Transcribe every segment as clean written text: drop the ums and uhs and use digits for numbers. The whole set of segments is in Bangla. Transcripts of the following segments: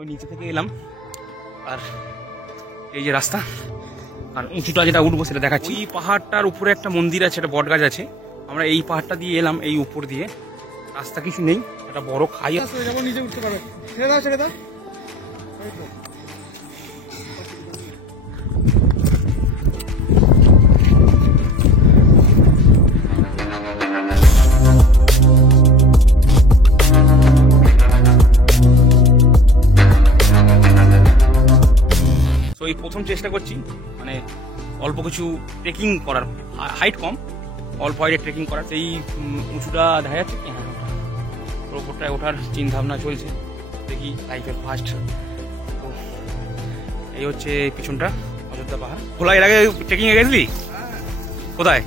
ওই নিচে থেকে এলাম আর এই যে রাস্তা আর উঁচুটা যেটা উঠবো সেটা দেখাচ্ছি। এই পাহাড়টার উপরে একটা মন্দির আছে, একটা বটগাছ আছে। আমরা এই পাহাড়টা দিয়ে এলাম, এই উপর দিয়ে রাস্তা কিছু নেই, একটা বড় খাই আছে। নিচে উঠতে পারবে, ছেড়ে দাও ছেড়ে দাও। তো এই প্রথম চেষ্টা করছি, মানে অল্প কিছু ট্রেকিং করার, হাইট কম, অল্প হাইটে ট্রেকিং করার। সেই উঁচুটা দেখা যাচ্ছে কি, হ্যাঁ ওর ওপরটায় ওঠার চিন্তা ভাবনা চলছে, দেখি লাইফের ফার্স্ট। তো এই হচ্ছে পিছনটা অযোধ্যা পাহাড়। খোলা এর আগে ট্রেকিং এ গেছিলি? কোথায়?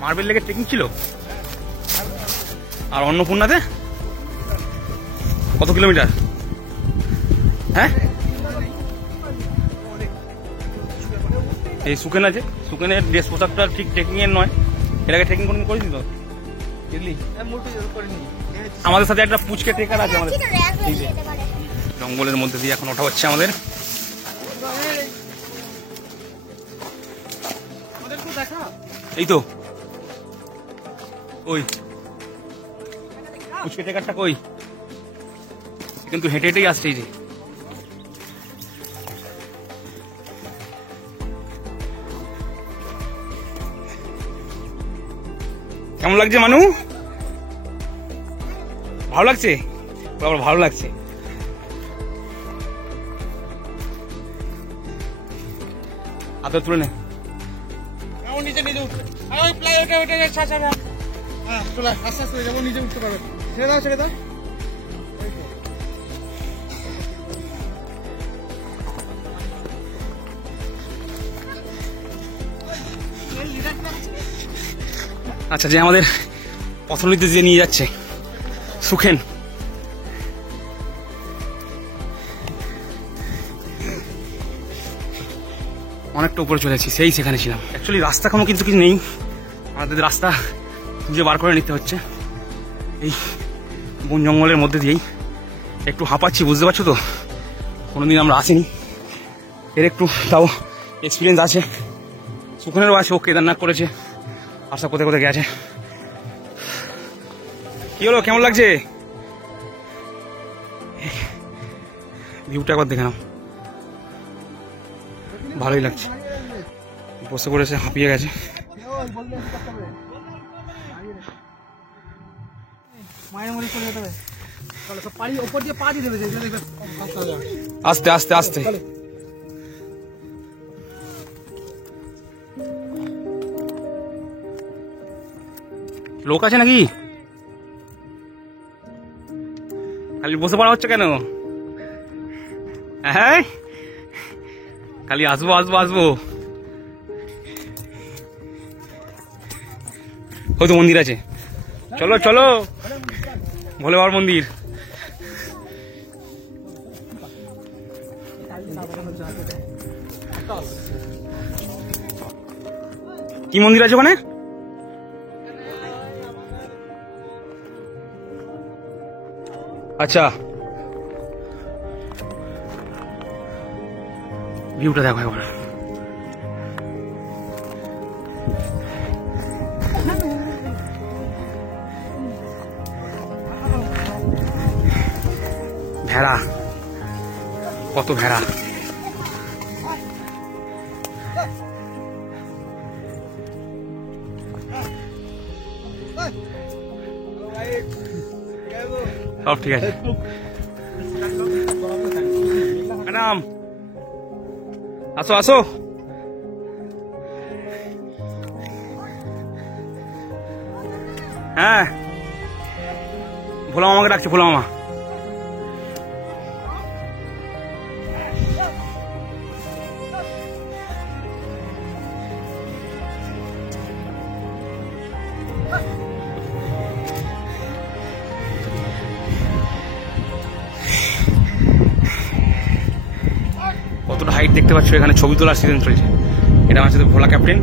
মার্বেল লেকে ট্রেকিং ছিল। আর অন্নপূর্ণাতে কত কিলোমিটার? হ্যাঁ, এই সুকেন আছে, সুকেনের ড্রেস পোশাকটা ঠিক ট্রেকিং এর নয়। এর আগে ট্রেকিং কোনদিন করিস তো বুঝলি? আমাদের সাথে একটা পুচকে ট্রেকার আছে আমাদের। জঙ্গলের মধ্যে দিয়ে এখন ওঠা হচ্ছে আমাদের। এই তো ওই পুচকে ট্রেকারটা কই, কিন্তু হেঁটে হেঁটেই আসছে। এই যে কেমন লাগছে মানু? ভালো লাগছে? ভালো লাগছে। হাতে তুলে নে। নিচে নিচে উঠতে, হ্যাঁ চলে আস্তে আস্তে যাবো, নিচে উঠতে পারবে, ছেড়ে দাও ছেড়ে দাও। আচ্ছা, যে আমাদের পথনীতি যে নিয়ে যাচ্ছে সুখেন, অনেকটা উপরে চলেছি, সেখানে ছিলাম। অ্যাকচুয়ালি রাস্তা কোনো কিন্তু কিছু নেই, আমাদের রাস্তা খুঁজে বার করে নিতে হচ্ছে এই বন জঙ্গলের মধ্যে দিয়েই। একটু হাঁপাচ্ছি, বুঝতে পারছো তো, কোনোদিন আমরা আসিনি, এর একটু তাও এক্সপিরিয়েন্স আছে। সুখেনেরও আছে, ও কেদারনাথ করেছে, আশা কোথায় কোথায় গেছে। কি হলো, কেমন লাগছে ভিউটা? একবার দেখে নাও, ভালোই লাগছে। বসে পড়েছে, হাঁপিয়ে গেছে। আস্তে আস্তে আস্তে। লোক আছে নাকি? খালি বসে পড়া হচ্ছে কেন? হ্যাঁ, খালি আসবো আসবো আসবো। হয়তো মন্দির আছে, চলো চলো, ভোলে বাবার মন্দির। কি মন্দির আছে ওখানে? আচ্ছা, ভিউটা দেখো একবার। ভেড়া, কত ভেড়া। সব ঠিক আছে ম্যাডাম, আসো আসো। হ্যাঁ, ভোলা মামাকে ডাকছি, ভোলা মামা। কতটা হাইট দেখতে পাচ্ছ, এখানে ছবি তোলার সিজন চলছে। এটা আমার সাথে ভোলা ক্যাপ্টেন,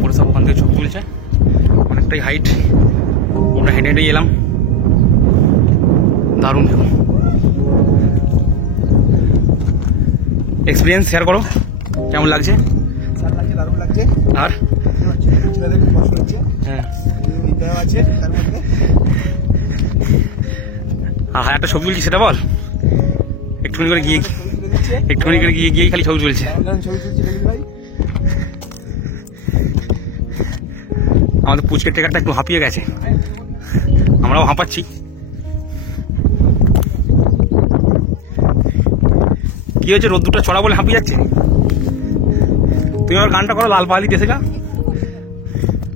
পুরো সব ওখান থেকে ছবি তুলছে। অনেকটাই হাইট, আমরা হেঁটে হেঁটেই এলাম। দারুণ ভিউ। এক্সপিরিয়েন্স শেয়ার করো, কেমন লাগছে? দারুণ লাগছে। আর ছেলেদের খুব কষ্ট হচ্ছে, হ্যাঁ, এটাও আছে তার মধ্যে। আর একটা ছবি তুলছি সেটা বল। একটুখানি করে গিয়ে গিয়ে খালি ছবি তুলছে। ছবি তুলছি দেখি ভাই। আমাদের পুচকের টেকারটা একটু হাঁপিয়ে গেছে, আমরাও হাঁপাচ্ছি। কি হয়েছে, রোদ্দুরটা চড়া বলে হাঁপিয়ে যাচ্ছে? তুমি আমার গানটা করো, লাল পাহাড়ি দেশে গা।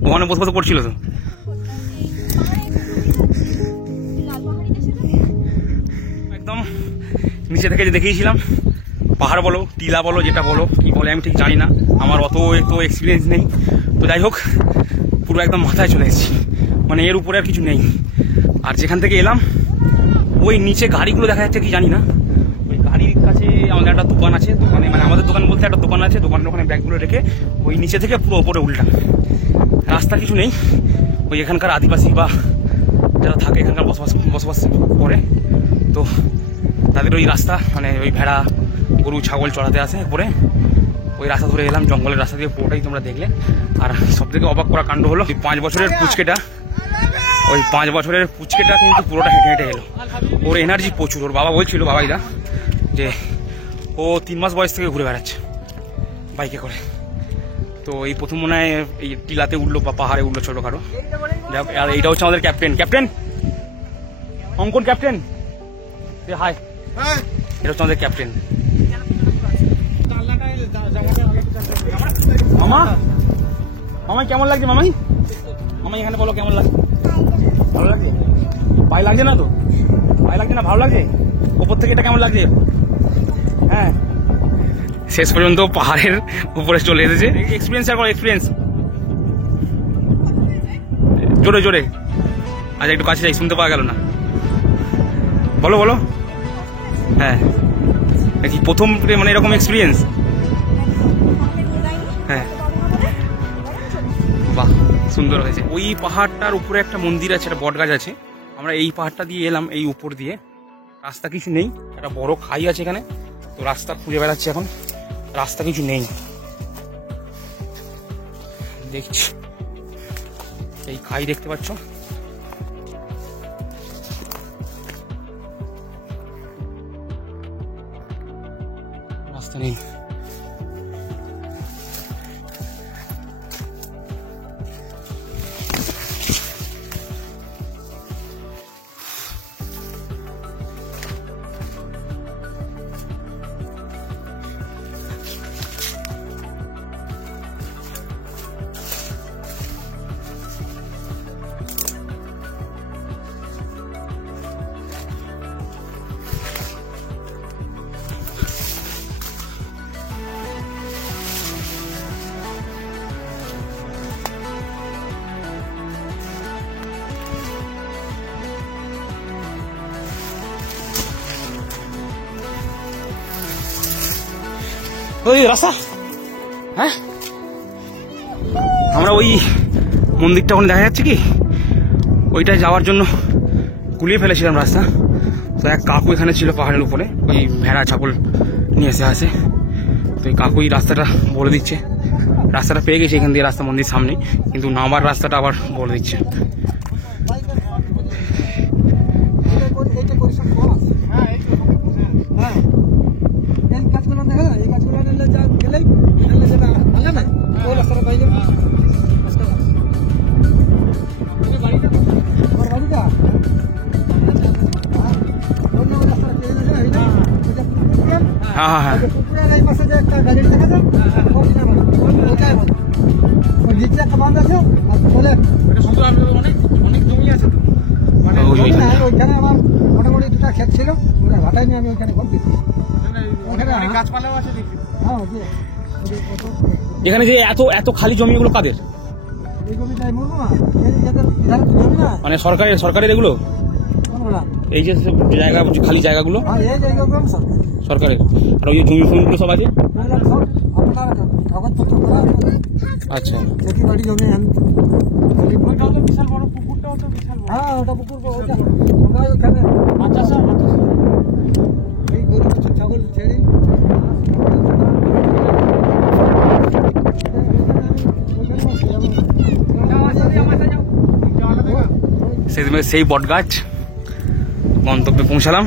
ওখানে বসে বসে করছিল তো। একদম নিচে থেকে যে দেখিয়েছিলাম, পাহাড় বলো, টিলা বলো, যেটা বলো, কি বলে আমি ঠিক জানি না, আমার অত এক্সপিরিয়েন্স নেই। তো যাই হোক, পুরো একদম মাথায় চলে এসেছি, মানে এর উপরে আর কিছু নেই। আর যেখান থেকে এলাম ওই নিচে গাড়িগুলো দেখা যাচ্ছে কি জানি না, ওই গাড়ির কাছে আমাদের একটা দোকান আছে। দোকানে মানে আমাদের দোকান বলতে একটা দোকান আছে, দোকানের ওখানে ব্যাগগুলো রেখে ওই নিচে থেকে পুরো ওপরে উল্টা, রাস্তা কিছু নেই। ওই এখানকার আদিবাসী বা যারা থাকে এখানকার বসবাস করে, তো তাদের ওই রাস্তা, মানে ওই ভেড়া গরু ছাগল চড়াতে আসে উপরে, ওই রাস্তা ধরে এলাম, জঙ্গলের রাস্তা দিয়ে পুরোটাই তোমরা দেখলে। আর সব থেকে অবাক করা কাণ্ড হলো, 5 বছরের পুচকেটা, ওই 5 বছরের পুচকেটা কিন্তু পুরোটা হেঁটে হেঁটে এলো। ওর এনার্জি প্রচুর। ওর বাবা বলছিল, বাবাইদা, যে ও 3 মাস বয়স থেকে ঘুরে বেড়াচ্ছে বাইকে করে। তো এই প্রথম মনে হয় এই টিলাতে উঠলো বা পাহাড়ে উঠলো ছোটখাটো। আর এইটা হচ্ছে আমাদের ক্যাপ্টেন অঙ্কন, ক্যাপ্টেন হাই। এটা হচ্ছে আমাদের ক্যাপ্টেন। মামাই কেমন লাগছে? মামাই এখানে বলো কেমন লাগছে? ভালো লাগছে? ভয় লাগছে না তো? ভয় লাগছে না? ভালো লাগছে? ওপর থেকে এটা কেমন লাগছে? হ্যাঁ, শেষ পর্যন্ত পাহাড়ের উপরে চলে এসেছে। এক্সপিরিয়েন্স আর এক্সপিরিয়েন্স জোরে। আচ্ছা, একটু কাছে যাই, শুনতে পাওয়া গেল না। বলো। হ্যাঁ, কি প্রথম মানে এরকম এক্সপিরিয়েন্স? হ্যাঁ, বাহ, সুন্দর হয়েছে। ওই পাহাড়টার উপরে একটা মন্দির আছে, একটা বট গাছ আছে। আমরা এই পাহাড়টা দিয়ে এলাম, এই উপর দিয়ে। রাস্তা কিছু নেই, একটা বড় খাই আছে এখানে, তো রাস্তা খুঁজে বেড়াচ্ছি এখন, রাস্তা কিছু নেই। দেখছি এই খাই দেখতে পাচ্ছ, রাস্তা নেই। ওই রাস্তা, হ্যাঁ, আমরা ওই মন্দিরটা ওখানে দেখা যাচ্ছে কি, ওইটায় যাওয়ার জন্য গুলিয়ে ফেলেছিলাম রাস্তা। তো এক কাকু এখানে ছিল পাহাড়ের উপরে, ওই ভেড়া ছাগল নিয়ে এসে আছে। তো এই কাকুই রাস্তাটা বলে দিচ্ছে, রাস্তাটা পেয়ে গেছে এখান দিয়ে, রাস্তা মন্দির সামনে, কিন্তু নামার রাস্তাটা আবার বলে দিচ্ছে। হ্যাঁ, ওইখানে আমার মোটামুটি 2টা ক্ষেত ছিল, ওটা ঘাটাই নিয়ে আমি ওইখানে ঘর দিচ্ছি। গাছপালাও আছে দেখি। হ্যাঁ, এখানে যে এত খালি জমিগুলো কাদের? মানে সরকারের এগুলো, এই যে জায়গা খালি জায়গাগুলো সরকারের। আর ওই জমি ফমিগুলো সব আছে। আচ্ছা, হ্যাঁ ওটা পুকুর ওইটা আমরা ওখানে এই গরু ছাগল ছেড়ে সেই বট গাছ গন্তব্যে পৌঁছালাম,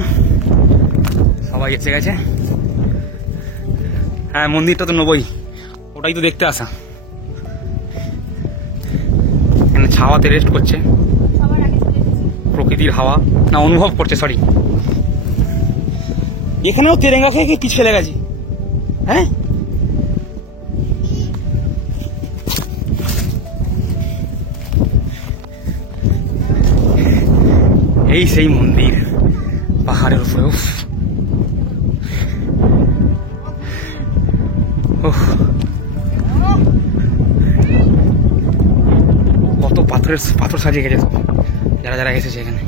সবাই এসে গেছে। হ্যাঁ মন্দিরটা তো নেবই, ওটাই তো দেখতে আসা। এখানে ছাওয়াতে রেস্ট করছে, প্রকৃতির হাওয়া না অনুভব করছে, সরি। এখানেও তেরেঙ্গা খেয়ে কি পিছিয়ে গেছি। হ্যাঁ এই সেই মন্দির পাহাড়ের উপরে। কত পাথর সাজিয়ে গেছে সব, যারা যারা এসেছে এখানে।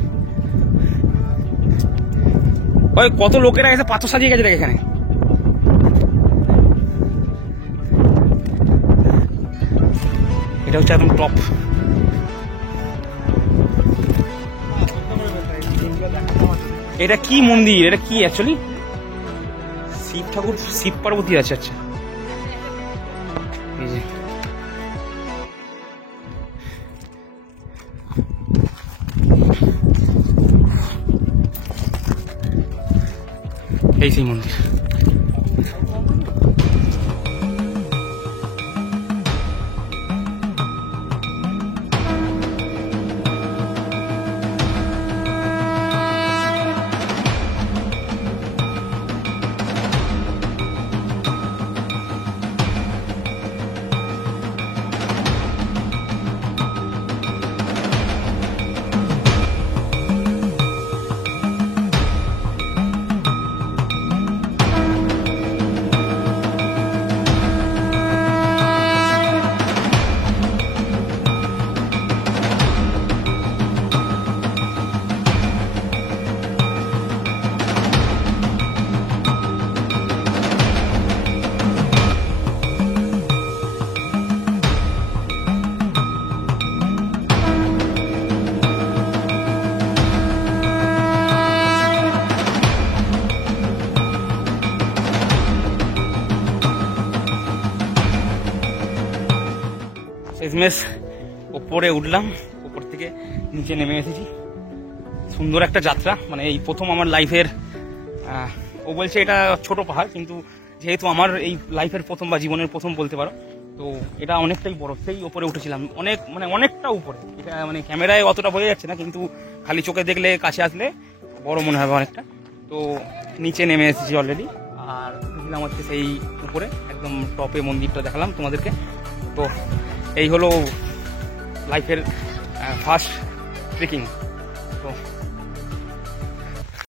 ওই কত লোকেরা এসে পাথর সাজিয়ে গেছে দেখ এখানে। এটা হচ্ছে একদম টপ। এটা কি মন্দির, এটা কি অ্যাকচুয়ালি? শিব ঠাকুর, শিব পার্বতী আছে। আচ্ছা এই যে এই সেই মন্দির। শেষমেশ ওপরে উঠলাম, ওপর থেকে নিচে নেমে এসেছি। সুন্দর একটা যাত্রা, মানে এই প্রথম আমার লাইফের। ও বলছে এটা ছোট পাহাড়, কিন্তু যেহেতু আমার এই লাইফের প্রথম বা জীবনের প্রথম বলতে পারো, তো এটা অনেকটাই বড়। সেই ওপরে উঠেছিলাম, অনেকটা উপরে। এটা মানে ক্যামেরায় অতটা বোঝা যাচ্ছে না, কিন্তু খালি চোখে দেখলে, কাছে আসলে বড় মনে হবে অনেকটা। তো নিচে নেমে এসেছি অলরেডি, আর উঠেছিলাম হচ্ছে সেই উপরে একদম টপে। মন্দিরটা দেখালাম তোমাদেরকে। তো এই হলো লাইফের ফার্স্ট ট্রেকিং। তো